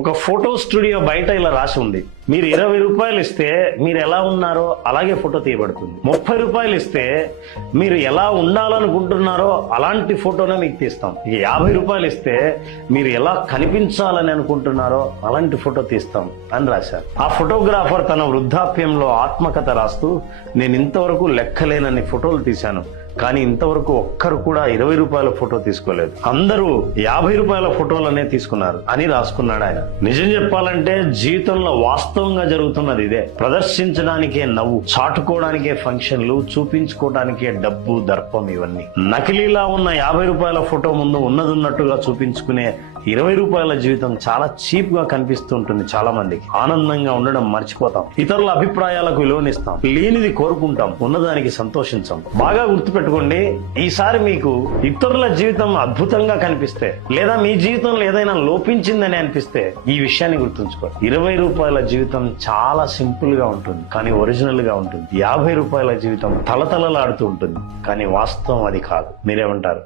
ఒక photo studio బయట ఇలా రాసి ఉంది, మీరు 20 రూపాయలు ఇస్తే మీరు ఎలా ఉన్నారో అలాగే ఫోటో తీయబడుతుంది. 30 రూపాయలు ఇస్తే మీరు ఎలా ఉండాలనుకుంటున్నారో అలాంటి ఫోటోనే మీకు తీస్తాం. ఇక 50 రూపాయలు ఇస్తే మీరు ఎలా కనిపించాలని అనుకుంటున్నారో అలాంటి ఫోటో తీస్తాం అని రాశారు. ఆ ఫోటోగ్రాఫర్ తన వృద్ధాప్యంలో ఆత్మకథ రాస్తూ, నేను ఇంతవరకు లెక్కలేనన్ని ఫోటోలు తీశాను, కానీ ఇంతవరకు ఒక్కరు కూడా 20 రూపాయల ఫోటో తీసుకోలేదు, అందరూ 50 రూపాయల ఫోటోలనే తీసుకున్నారు అని రాసుకున్నాడు ఆయన. నిజం చెప్పాలంటే జీవితంలో వాస్తవంగా జరుగుతున్నది ఇదే. ప్రదర్శించడానికే నవ్వు, చాటుకోవడానికే ఫంక్షన్లు, చూపించుకోవడానికే డబ్బు, దర్పం, ఇవన్నీ. నకిలీలా ఉన్న 50 రూపాయల ఫోటో ముందు ఉన్నదున్నట్టుగా చూపించుకునే 20 రూపాయల జీవితం చాలా చీప్ గా కనిపిస్తుంటుంది చాలా మందికి. ఆనందంగా ఉండడం మర్చిపోతాం, ఇతరుల అభిప్రాయాలకు విలువనిస్తాం, లేనిది కోరుకుంటాం, ఉన్నదానికి సంతోషించాం. బాగా గుర్తుపెట్టుకోండి, ఈసారి మీకు ఇతరుల జీవితం అద్భుతంగా కనిపిస్తే, లేదా మీ జీవితంలో ఏదైనా లోపించిందని అనిపిస్తే ఈ విషయాన్ని గుర్తుంచుకోండి. 20 రూపాయల జీవితం చాలా సింపుల్ గా ఉంటుంది, కానీ ఒరిజినల్ గా ఉంటుంది. 50 రూపాయల జీవితం తలతలలాడుతూ ఉంటుంది, కానీ వాస్తవం అది కాదు. మీరేమంటారు?